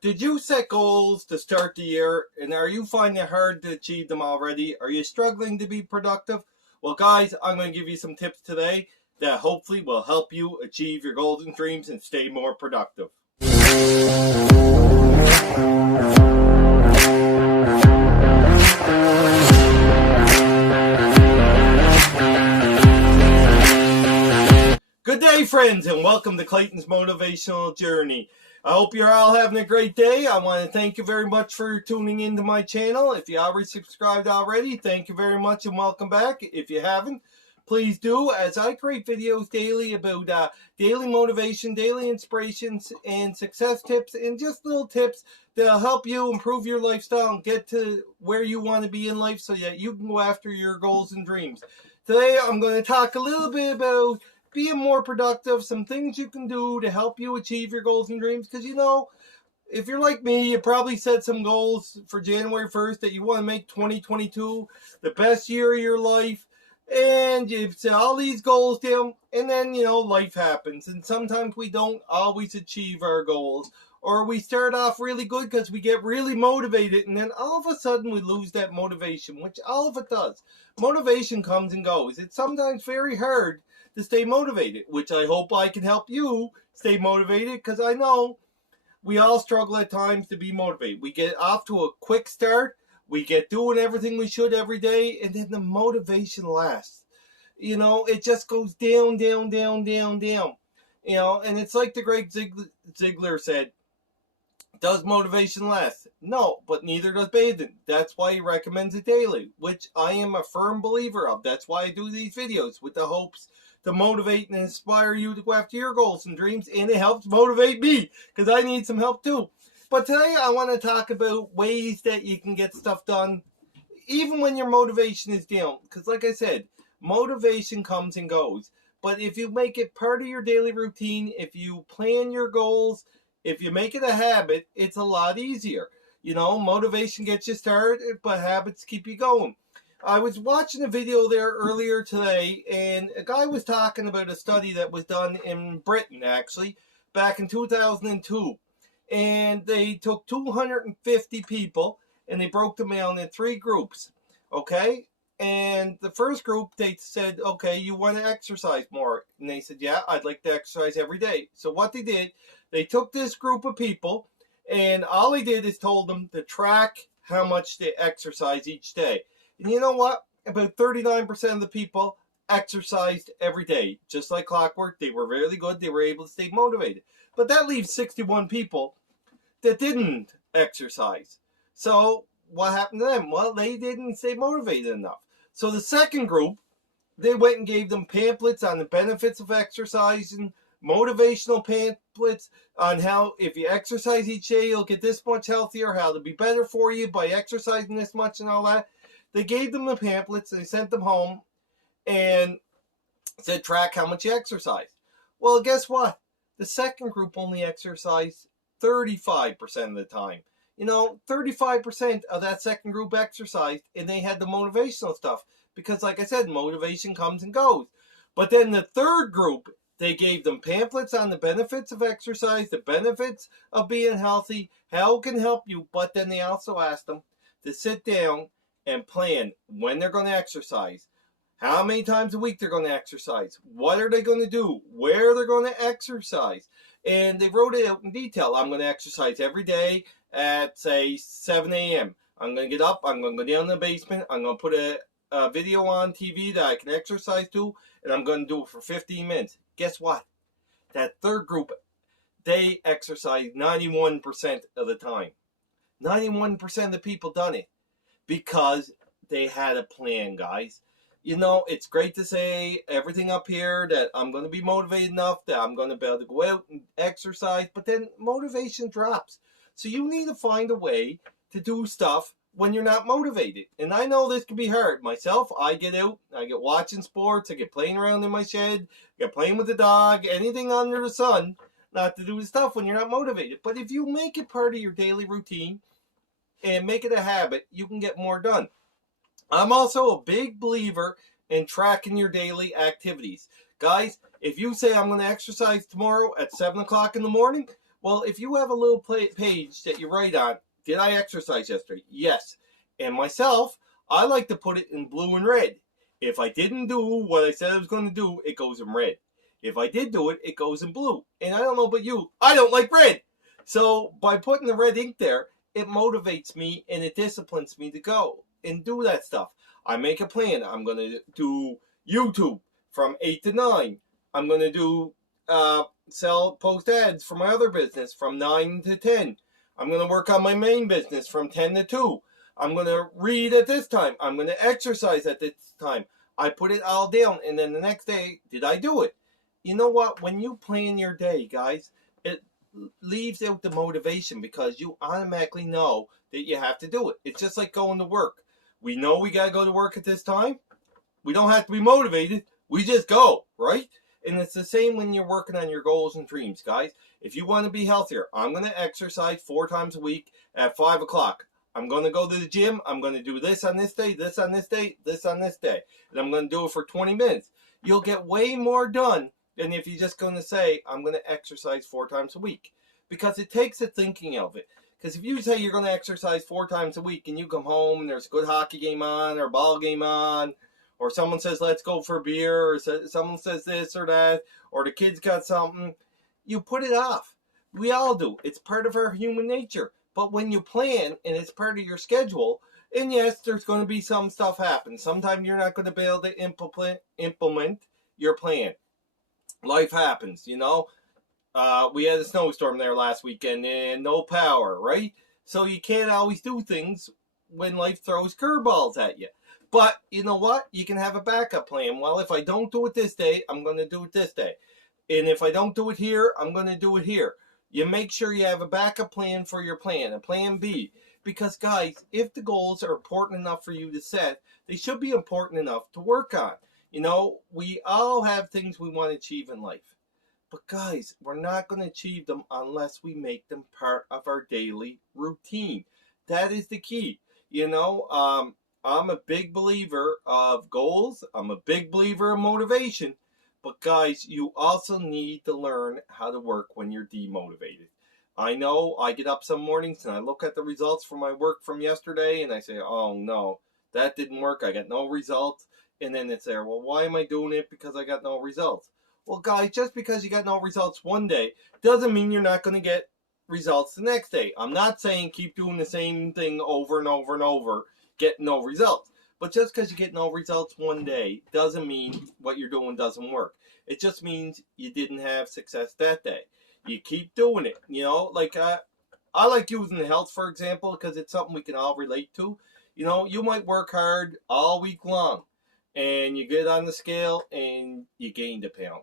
Did you set goals to start the year, and are you finding it hard to achieve them already? Are you struggling to be productive? Well, guys, I'm going to give you some tips today that hopefully will help you achieve your goals and dreams and stay more productive. Good day, friends, and welcome to Clayton's Motivational Journey. I hope you're all having a great day. I want to thank you very much for tuning into my channel. If you already subscribed already, thank you very much and welcome back. If you haven't, please do, as I create videos daily about daily motivation, daily inspirations, and success tips, and just little tips that'll help you improve your lifestyle and get to where you want to be in life so that you can go after your goals and dreams. Today, I'm going to talk a little bit about being more productive, some things you can do to help you achieve your goals and dreams. Because, you know, if you're like me, you probably set some goals for January 1st that you want to make 2022 the best year of your life. And you set all these goals down, and then, you know, life happens. And sometimes we don't always achieve our goals. Or we start off really good because we get really motivated, and then all of a sudden we lose that motivation, which all of it does. Motivation comes and goes. It's sometimes very hard to stay motivated, which I hope I can help you stay motivated, because I know we all struggle at times to be motivated. We get off to a quick start, we get doing everything we should every day, and then the motivation lasts. You know, it just goes down, down, down, down, down. You know, and it's like the great Ziegler said, does motivation last? No, but neither does bathing. That's why he recommends it daily, which I am a firm believer of. That's why I do these videos, with the hopes to motivate and inspire you to go after your goals and dreams, and it helps motivate me because I need some help too. But today I want to talk about ways that you can get stuff done even when your motivation is down, because like I said, motivation comes and goes. But if you make it part of your daily routine, if you plan your goals, if you make it a habit, it's a lot easier. You know, motivation gets you started, but habits keep you going. I was watching a video there earlier today, and a guy was talking about a study that was done in Britain, actually, back in 2002. And they took 250 people, and they broke them down in 3 groups, okay? And the first group, they said, okay, you want to exercise more? And they said, yeah, I'd like to exercise every day. So what they did, they took this group of people, and all they did is told them to track how much they exercise each day. And you know what? About 39% of the people exercised every day. Just like clockwork, they were really good. They were able to stay motivated. But that leaves 61 people that didn't exercise. So what happened to them? Well, they didn't stay motivated enough. So the second group, they went and gave them pamphlets on the benefits of exercising, motivational pamphlets on how if you exercise each day, you'll get this much healthier, how to be better for you by exercising this much and all that. They gave them the pamphlets, they sent them home, and said, track how much you exercise. Well, guess what? The second group only exercised 35% of the time. You know, 35% of that second group exercised, and they had the motivational stuff. Because, like I said, motivation comes and goes. But then the third group, they gave them pamphlets on the benefits of exercise, the benefits of being healthy, how it can help you. But then they also asked them to sit down and plan when they're going to exercise, how many times a week they're going to exercise, what are they going to do, where they're going to exercise. And they wrote it out in detail. I'm going to exercise every day at, say, 7 a.m. I'm going to get up, I'm going to go down to the basement, I'm going to put a video on TV that I can exercise to, and I'm going to do it for 15 minutes. Guess what? That third group, they exercise 91% of the time. 91% of the people done it because they had a plan, guys. You know, it's great to say everything up here that I'm going to be motivated enough that I'm going to be able to go out and exercise, but then motivation drops. So you need to find a way to do stuff when you're not motivated. And I know this can be hard. Myself, I get out, I get watching sports, I get playing around in my shed, I get playing with the dog, anything under the sun, not to do stuff when you're not motivated. But if you make it part of your daily routine and make it a habit, you can get more done. I'm also a big believer in tracking your daily activities. Guys, if you say I'm going to exercise tomorrow at 7 o'clock in the morning, Well, if you have a little page that you write on, did I exercise yesterday? Yes. And myself, I like to put it in blue and red. If I didn't do what I said I was going to do, it goes in red. If I did do it, it goes in blue. And I don't know about you, I don't like red. So by putting the red ink there, it motivates me and it disciplines me to go and do that stuff. I make a plan. I'm going to do YouTube from 8 to 9. I'm going to do post ads for my other business from 9 to 10. I'm going to work on my main business from 10 to 2. I'm going to read at this time. I'm going to exercise at this time. I put it all down, and then the next day, did I do it? You know what? When you plan your day, guys, it leaves out the motivation because you automatically know that you have to do it. It's just like going to work. We know we got to go to work at this time. We don't have to be motivated. We just go, right? And it's the same when you're working on your goals and dreams, guys. If you want to be healthier, I'm going to exercise 4 times a week at 5 o'clock. I'm going to go to the gym. I'm going to do this on this day, this on this day, this on this day. And I'm going to do it for 20 minutes. You'll get way more done than if you're just going to say, I'm going to exercise 4 times a week. Because it takes the thinking of it. Because if you say you're going to exercise 4 times a week and you come home and there's a good hockey game on or a ball game on, or someone says, let's go for a beer, or someone says this or that, or the kids got something, you put it off. We all do. It's part of our human nature. But when you plan and it's part of your schedule, and yes, there's going to be some stuff happen. Sometimes you're not going to be able to implement your plan. Life happens, you know. We had a snowstorm there last weekend and no power, right? So you can't always do things when life throws curveballs at you. But you know what? You can have a backup plan. Well, if I don't do it this day, I'm going to do it this day. And if I don't do it here, I'm going to do it here. You make sure you have a backup plan for your plan, a plan B. Because, guys, if the goals are important enough for you to set, they should be important enough to work on. You know, we all have things we want to achieve in life. But, guys, we're not going to achieve them unless we make them part of our daily routine. That is the key. You know, I'm a big believer of goals. I'm a big believer of motivation. But guys, you also need to learn how to work when you're demotivated. I know I get up some mornings and I look at the results from my work from yesterday and I say, oh no, that didn't work. I got no results. And then it's there, well, why am I doing it? Because I got no results. Well, guys, just because you got no results one day doesn't mean you're not going to get results the next day. I'm not saying keep doing the same thing over and over and over, getting no results. But just because you get no results one day doesn't mean what you're doing doesn't work. It just means you didn't have success that day. You keep doing it. You know, like I like using health, for example, because it's something we can all relate to. You know, you might work hard all week long, and you get on the scale, and you gained a pound.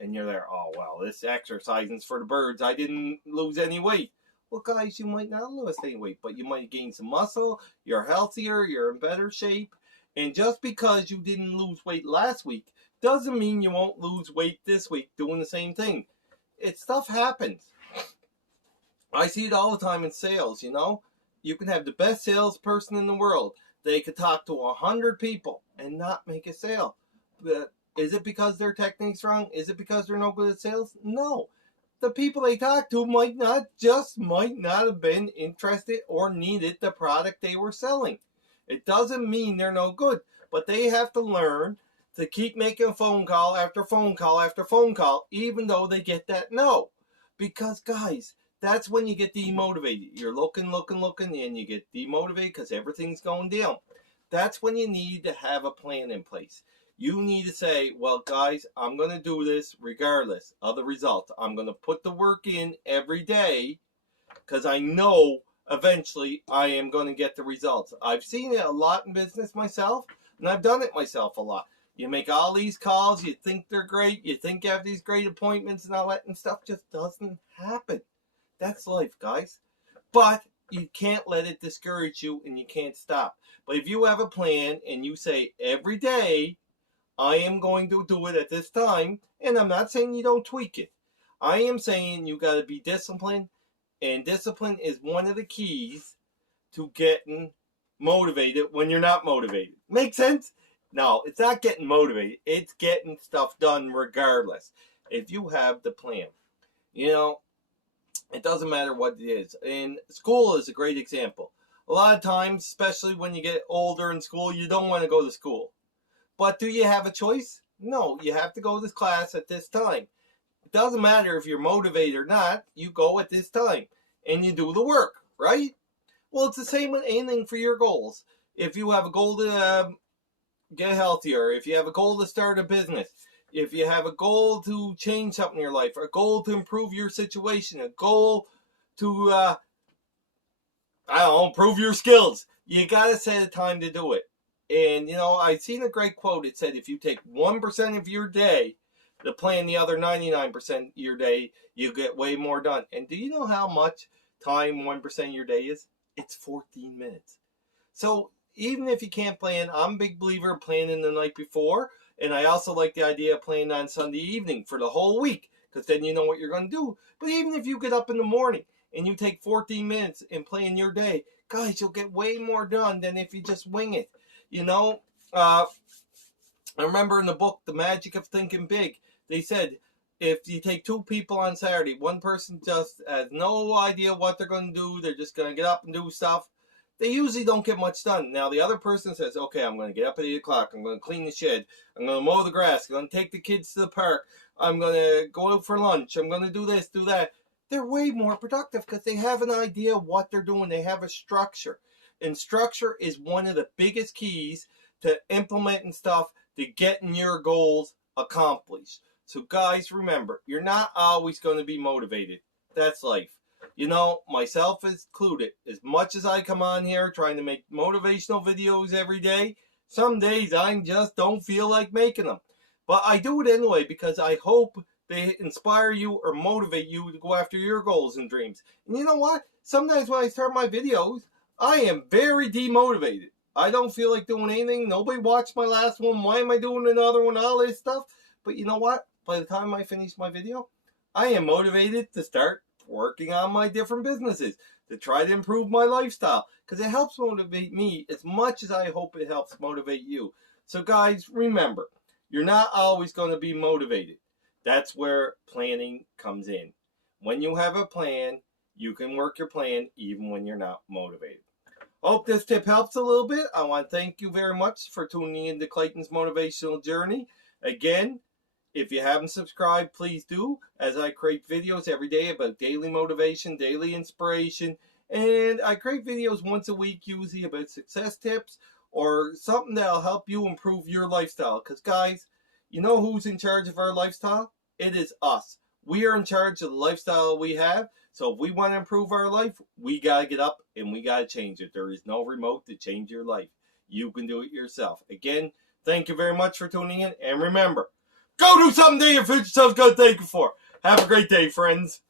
And you're there, oh, well, this exercising's for the birds. I didn't lose any weight. Well, guys, you might not lose any weight, but you might gain some muscle. You're healthier. You're in better shape. And just because you didn't lose weight last week doesn't mean you won't lose weight this week doing the same thing. Stuff happens. I see it all the time in sales, you know. You can have the best salesperson in the world. They could talk to 100 people and not make a sale. But is it because their technique's wrong? Is it because they're no good at sales? No. The people they talked to might not have been interested or needed the product they were selling. It doesn't mean they're no good, but they have to learn to keep making phone call after phone call after phone call, even though they get that no. Because, guys, that's when you get demotivated. You're looking, and you get demotivated because everything's going down. That's when you need to have a plan in place. You need to say, well, guys, I'm going to do this regardless of the result. I'm going to put the work in every day because I know eventually I am going to get the results. I've seen it a lot in business myself, and I've done it myself a lot. You make all these calls, you think they're great, you think you have these great appointments and all that, and stuff just doesn't happen. That's life, guys. But you can't let it discourage you, and you can't stop. But if you have a plan and you say every day, I am going to do it at this time, and I'm not saying you don't tweak it. I am saying you got to be disciplined, and discipline is one of the keys to getting motivated when you're not motivated. Make sense? No, it's not getting motivated. It's getting stuff done regardless if you have the plan. You know, It doesn't matter what it is. And school is a great example. A lot of times, especially when you get older in school, you don't want to go to school. But do you have a choice? No, you have to go to class at this time. It doesn't matter if you're motivated or not, you go at this time and you do the work, right? Well, it's the same with anything for your goals. If you have a goal to get healthier, if you have a goal to start a business, if you have a goal to change something in your life, a goal to improve your situation, a goal to, improve your skills, you got to set a time to do it. And, I've seen a great quote. It said, if you take 1% of your day to plan the other 99% of your day, you get way more done. And do you know how much time 1% of your day is? It's 14 minutes. So even if you can't plan, I'm a big believer in planning the night before. And I also like the idea of planning on Sunday evening for the whole week, because then you know what you're going to do. But even if you get up in the morning and you take 14 minutes and plan your day, guys, you'll get way more done than if you just wing it. I remember in the book, The Magic of Thinking Big, they said, if you take two people on Saturday, one person just has no idea what they're going to do, they're just going to get up and do stuff, they usually don't get much done. Now, the other person says, okay, I'm going to get up at 8 o'clock, I'm going to clean the shed, I'm going to mow the grass, I'm going to take the kids to the park, I'm going to go out for lunch, I'm going to do this, do that. They're way more productive because they have an idea of what they're doing. They have a structure. And structure is one of the biggest keys to implementing stuff, to getting your goals accomplished. So guys, remember, you're not always going to be motivated. That's life. Myself included, as much as I come on here trying to make motivational videos every day, some days I just don't feel like making them. But I do it anyway because I hope they inspire you or motivate you to go after your goals and dreams. And you know what? Sometimes when I start my videos, I am very demotivated. I don't feel like doing anything. Nobody watched my last one. Why am I doing another one? All this stuff. But you know what? By the time I finish my video, I am motivated to start working on my different businesses, to try to improve my lifestyle, because it helps motivate me as much as I hope it helps motivate you. So guys, remember, you're not always going to be motivated. That's where planning comes in. When you have a plan, you can work your plan even when you're not motivated. Hope this tip helps a little bit. I want to thank you very much for tuning in to Clayton's Motivational Journey. Again, if you haven't subscribed, please do, as I create videos every day about daily motivation, daily inspiration, and I create videos once a week usually about success tips or something that'll help you improve your lifestyle. Because guys, you know who's in charge of our lifestyle? It is us. We are in charge of the lifestyle we have. So if we want to improve our life, we got to get up and we got to change it. There is no remote to change your life. You can do it yourself. Again, thank you very much for tuning in. And remember, go do something that your future self's going to thank you for. Have a great day, friends.